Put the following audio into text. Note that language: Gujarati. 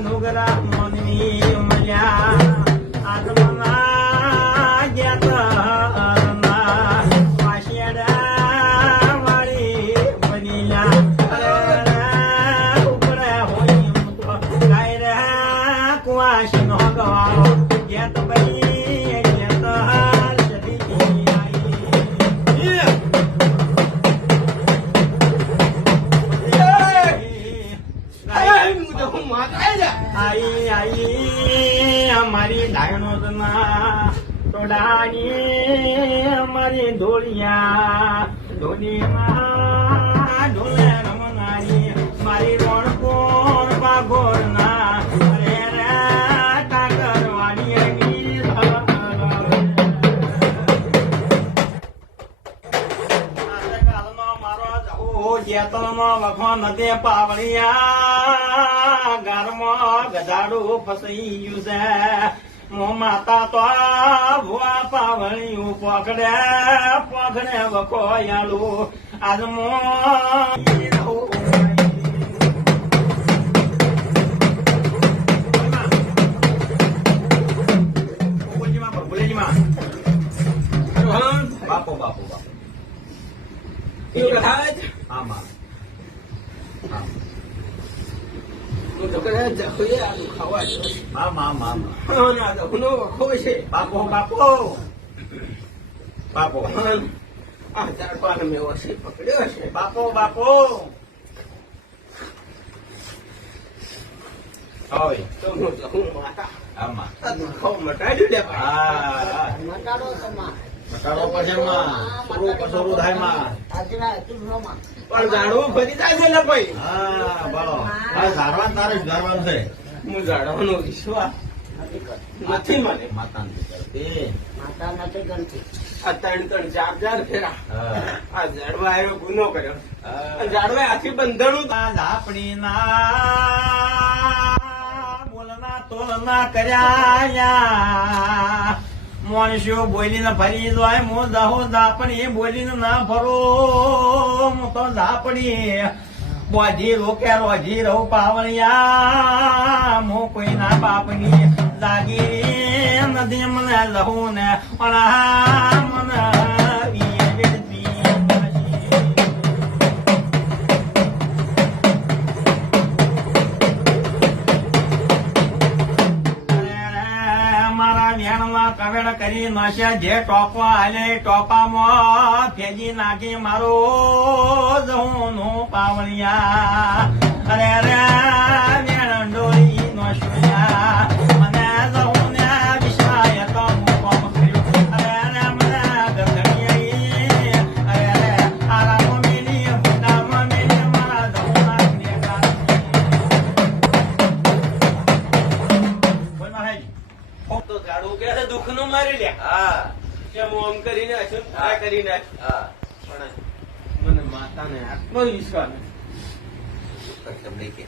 નુગરા મોનની મજા આત્મના જ્ઞાતના વાશિયાડા વાળી બનીલા ઉપરે હોઈ મુતો ગાય રે કુવાશ નો ગવાળો જ્ઞાત બની જ્ઞાત સદી આઈ અમારી ડાયણોદના ટોડાની અમારી ઢોલિયા ઢોલીમાં ઢોલે રમનારી મારી રોણકોણ પાગોરના અરે રે કાકરવાડી મારો જેતલમાં વખો નદે પાવળિયા ગારમાં ગધાડું ફસાઈ ગયું છે મો માતા તો ભુવા પાવળિયું પકડે વખો યાલું આજ મો બાપો બાપો બાપો એવું કદાચ આમાં હું તો કદાચ જખોઈએ આલુ ખાવા જો આમાં ના તો હુનો વખો છે બાપો બાપો બાપો આ ચાર પાંચ મેં વસી પકડ્યો છે બાપો બાપો હવે તો હું તો હું માતા આમાં આ દુખો મટાડ્યું લે હા મટાડો તમાર મટાડો પછી માં શરૂ થાય માં આજરા તુમમાં પણ જાણવું ફરી જાય છે ને ભાઈ હા બોલો આ ધારવાન તારે જ ધારવાનું છે હું જાણવાનો વિશ્વાસ નથી મને માતાની કરતી માતા નથી ગણતી આ ત્રણ ચાર ફેરા હા આ ઝાડવા આવ્યો ગુનો કર્યો હા. ઝાડવા આથી બંધાણું આપણી ના બોલના તોલના કર્યા મોણસો બોલીને ફરી જાય હું દહો દાપણી બોલીને ના ફરો હું તો દાપણી બોધી રોકે રોજી રહું પાવણિયા હું કોઈ ના બાપની લાગી નદી મને લહું ને મને કવેડ કરી નાખ્યા જે ટોપા હાલે ટોપામાં ફેજી નાખી મારો જહું નું પાવળિયા અરે રે વેણ ડોરી નો શુયા મને જહું ને વિશ્વાય તો મુકોમ કર્યું અરે રે મને ગધડી અરે રે આરામ મેલી ભૂતામ મેલી મારા જહું નાખી બોલ મહારાજ તો ઝાડવું કે છે દુઃખ નું મારી લે હા કે હું આમ કરીને છું આ કરીને હા પણ મને માતાને આત્મવિશ્વાસ તમને કે